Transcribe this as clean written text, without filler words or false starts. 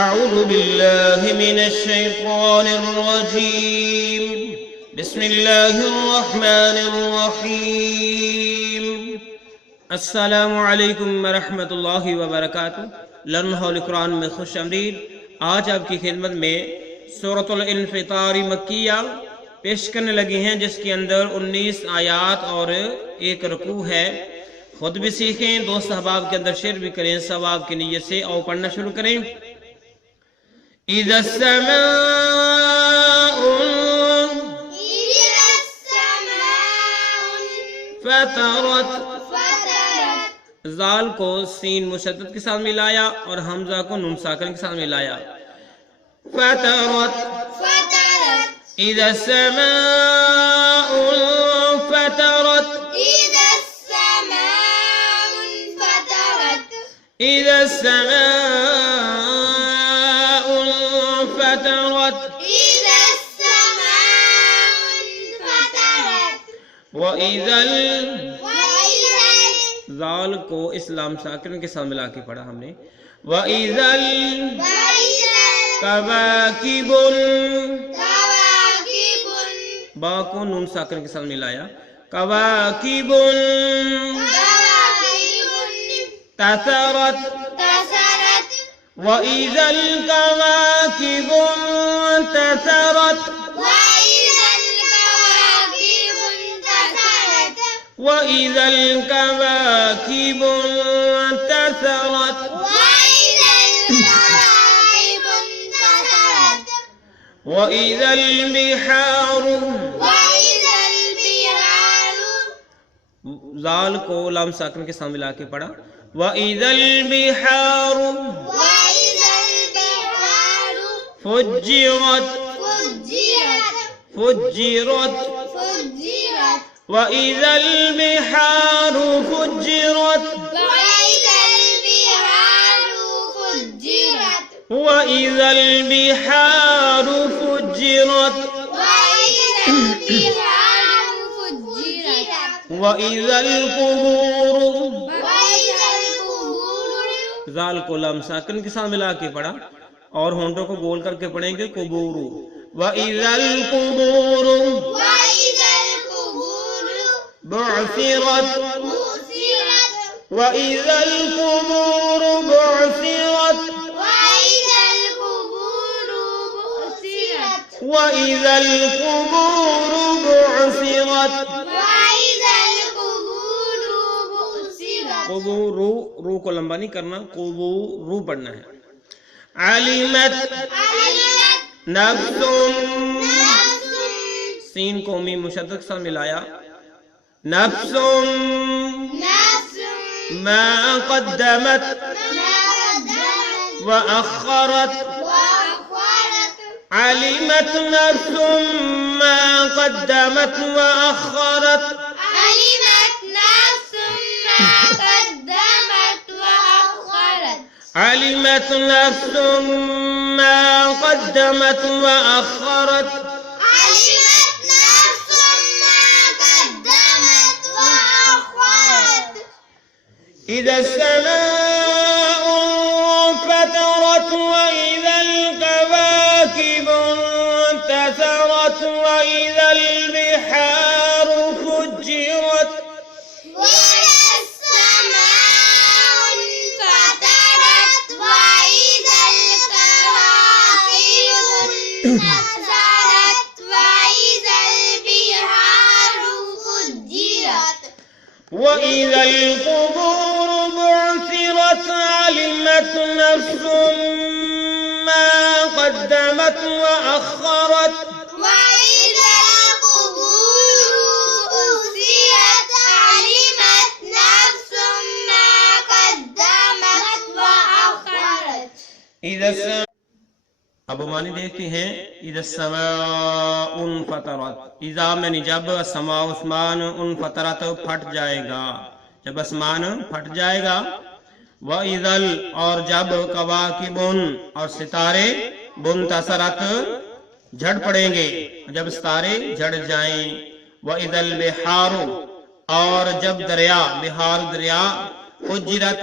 اعوذ باللہ من الشیطان الرجیم بسم اللہ الرحمن الرحیم السلام علیکم ورحمۃ اللہ وبرکاتہ۔ لرن ہول قرآن میں خوش آمدید۔ آج آپ کی خدمت میں سورۃ الانفطار مکیہ پیش کرنے لگے ہیں، جس کے اندر 19 آیات اور ایک رکوع ہے۔ خود بھی سیکھیں، دوست احباب کے اندر شیئر بھی کریں ثواب کی نیت سے۔ اور پڑھنا شروع کریں۔ اذا السماء فطرت، زال کو سین مشدد کے ساتھ ملایا اور حمزہ کو نون ساکن کے ساتھ ملایا۔ فطرت، اذا السماء فطرت، اذا السماء فطرت، وَإِذَا زال کو اسلام ساکن کے ساتھ ملا کے پڑھا ہم نے۔ وَإِذَا الْكَوَاكِبُ، با کو نون ساکن کے ساتھ ملایا۔ کواکب تثرت، وَإِذَا الْكَوَاكِبُ تثرت، وَإِذَا الْكَوَاكِبُ انتثرت، وَإِذَا الْبِحَارُ، زال کو لام ساکن کے ساتھ ملا کے پڑھا۔ وَإِذَا الْبِحَارُ فُجِّرَتْ، فُجِّرَتْ، وَإِذَا الْبِحَارُ فُجِّرَتْ، وَإِذَا الْبِحَارُ فُجِّرَتْ، وَإِذَا الْقُبُورُ، زال کو لام ساکن کے ساتھ ملا کے پڑھا اور ہونٹوں کو گول کر کے پڑھیں گے۔ قبور، وَإِذَا الْقُبُورُ بعثرت، وَإِذَا الْقُبُورُ بعثرت، وَإِذَا الْقُبُورُ بعثرت، قبور، رو کو لمبا نہیں کرنا، قبور پڑھنا ہے۔ علمت نفس، سین کو میم مشدد کے ساتھ ملایا۔ نفس ما قدمت وأخرت، علمت نفس ما قدمت وأخرت، علمت نفس ما قدمت وأخرت، إذا السماء انفطرت، وإذا الكواكب انتثرت، وإذا البحار فجرت، وَإِذَا الْقُبُورُ بُعْثِرَتْ، عَلِمَتْ نَفْسٌ مَّا قَدَّمَتْ وَأَخَّرَتْ، وَإِذَا الْقُبُورُ بُعْثِرَتْ، عَلِمَتْ نَفْسٌ مَّا قَدَّمَتْ وَأَخَّرَتْ۔ اب معنی دیکھتے ہیں۔ اذا السماء انفطرت، اذا میں نے جب، السماء اسمان، انفطرت پھٹ جائے گا، جب اسمان پھٹ جائے گا۔ وَإِذَا اور جب، کواکب اور ستارے، بنتثرت جھڑ پڑیں گے، جب ستارے جھڑ جائیں۔ وَإِذَا الْبِحَارُ اور جب دریا، بحار دریا، فجرت